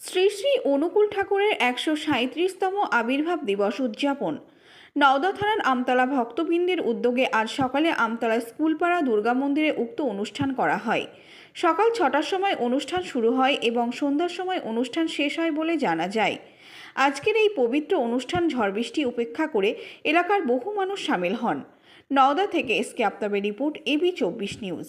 শ্রী শ্রী অনুকূল ঠাকুরের একশো সাঁত্রিশতম আবির্ভাব দিবস উদযাপন। নওদা থানার আমতলা ভক্তবৃন্দের উদ্যোগে আজ সকালে আমতলা স্কুলপাড়া দুর্গা মন্দিরে উক্ত অনুষ্ঠান করা হয়। সকাল ছটার সময় অনুষ্ঠান শুরু হয় এবং সন্ধ্যার সময় অনুষ্ঠান শেষ হয় বলে জানা যায়। আজকের এই পবিত্র অনুষ্ঠান ঝড় বৃষ্টি উপেক্ষা করে এলাকার বহু মানুষ সামিল হন। নওদা থেকে এসকে আপ্তাবের রিপোর্ট এবি চব্বিশ news.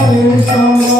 Hare Sama